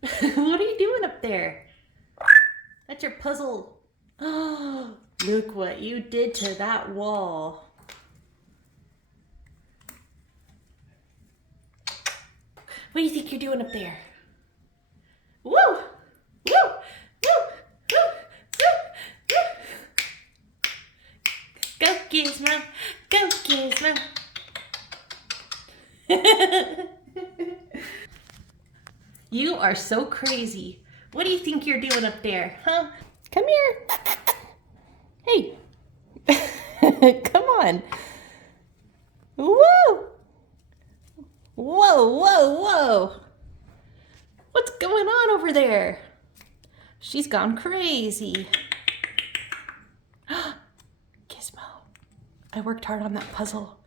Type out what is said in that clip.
What are you doing up there? That's your puzzle. Oh, look what you did to that wall. What do you think you're doing up there? Woo! Woo! Woo! Woo! Woo! Woo! Go Gizmo! Go Gizmo! You are so crazy. What do you think you're doing up there, huh? Come here. Hey. Come on. Whoa! Whoa, whoa, whoa. What's going on over there? She's gone crazy. Gizmo, I worked hard on that puzzle.